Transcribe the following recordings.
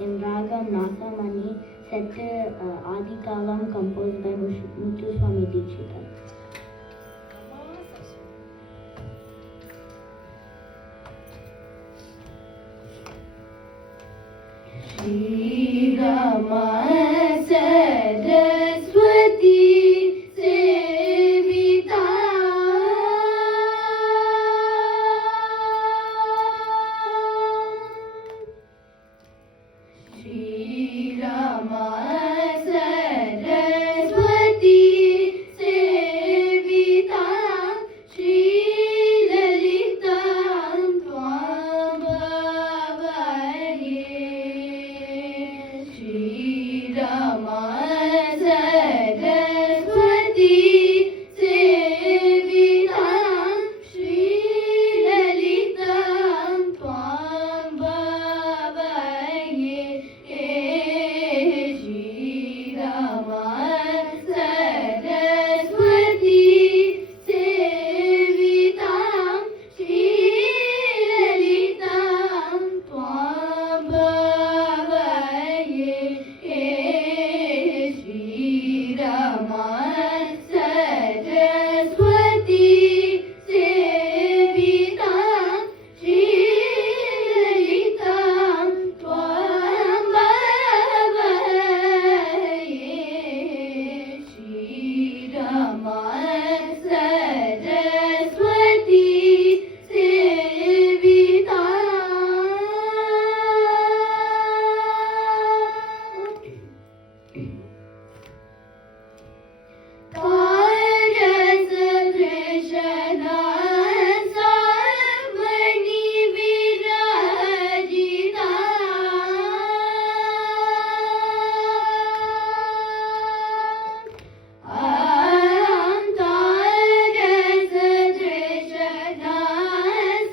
in Ragam Nasamani, set to Aditalam, composed by Muthuswami Dikshita. Shri Rama Saraswati Sevita Shri Rama Saraswati Sevita Shri Lalita Twam Bhavaye Shri Rama Saraswati Sevita Shri Lalita Twam Bhavaye Shri Rama Saraswati Sevita Shri Lalita Twam Bhavaye Shri Rama Saraswati Sevita Shri Lalita Twam Bhavaye Shri Rama Saraswati Sevita Taras Krishna Samani Virajita Taras Krishna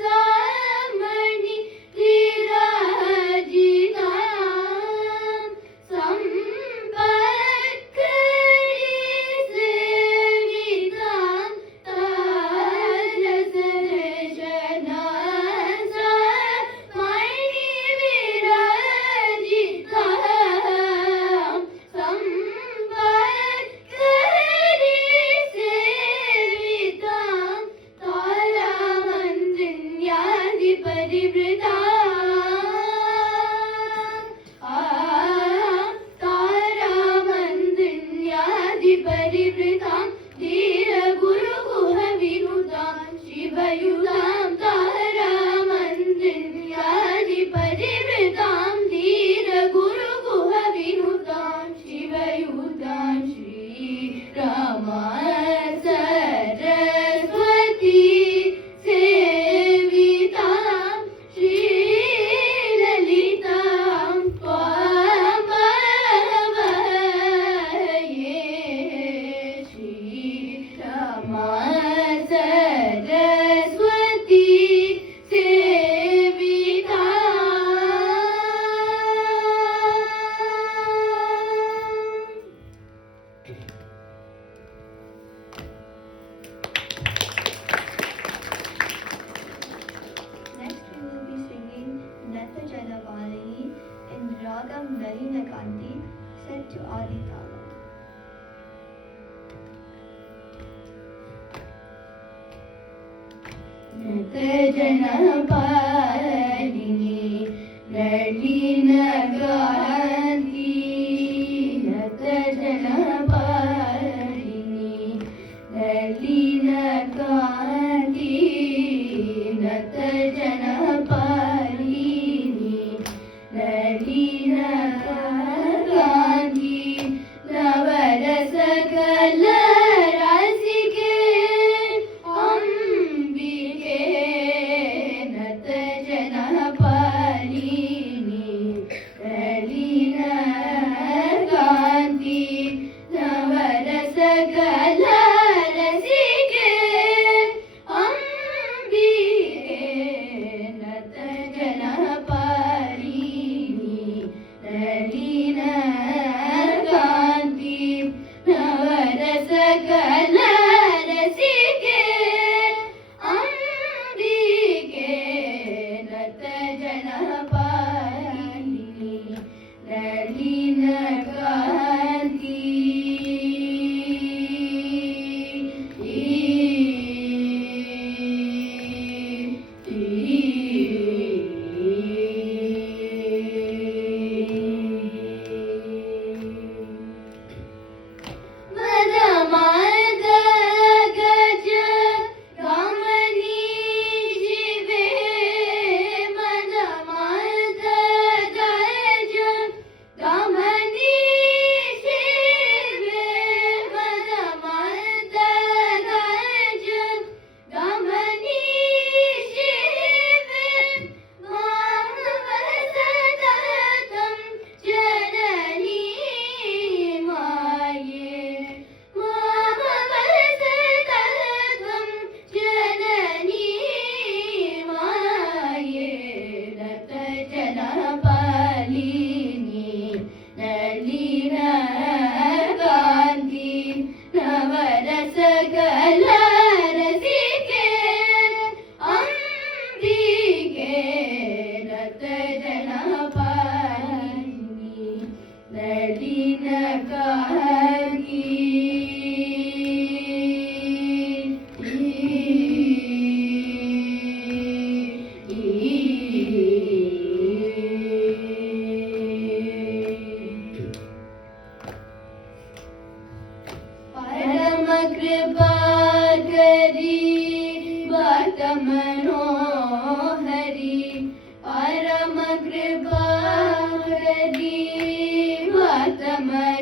Samani Virajita Sampakkari Sevita Taras Krishna Samani Virajita Sampakkari Sevita Taramandrinyadi Parivrita Taramandrinyadi Parivrita Dhira Guru Guha Vinuta Shivayutam Taramandrinyadi Parivrita Dhira Guru Guha Vinuta Shivayutam Shri Rama Saraswati Sevita Shri Lalita Twam Bhavaye Shri Rama Saraswati Sevita Next we will be singing Natha Jalavalini in Ragam Narinakanti set to Aditalam. Natajanapalini Nalinakanti Natajanapalini Nalinakanti Natajanapalini Nalinakanti Navarasakala Rasike Ambike Natajanapalini Nalinakanti Navarasakala Rasike Ambike Natajanapalini Nalinakanti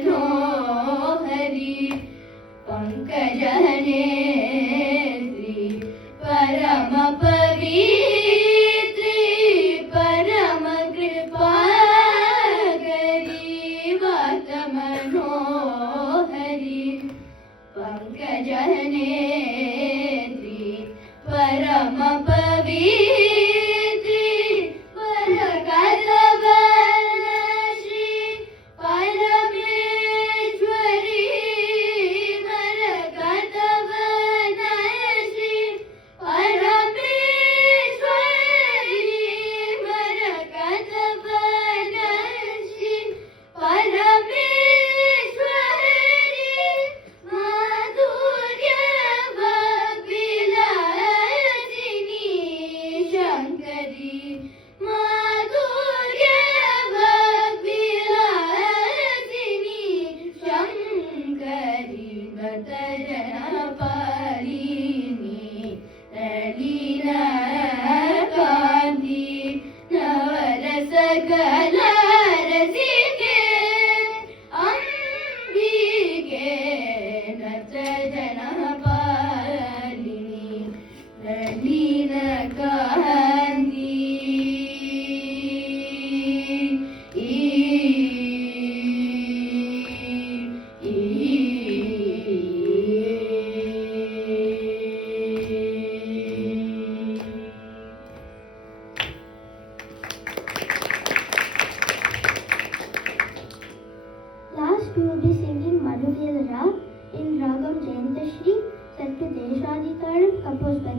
वातमनोहरि पंकजनेत्री परम पवित्री परम कृपाकरी वातमनोहरि पंकजनेत्री परम पवित्री वरकरवन श्री परमेश्वरी वरकरवन श्री परमेश्वरी वरकरवन श्री परमेश्वरी माधुर्य विलासिनी शंकरी माधुर्य विलासिनी शंकरी नतजनपालिनी ललित कांति नवरस कलरसिके अंबिके नतजनपालिनी ललित कांति Last we will be singing Madhurya Rag in Ragam Jayantashri set to Deshadikaram composed by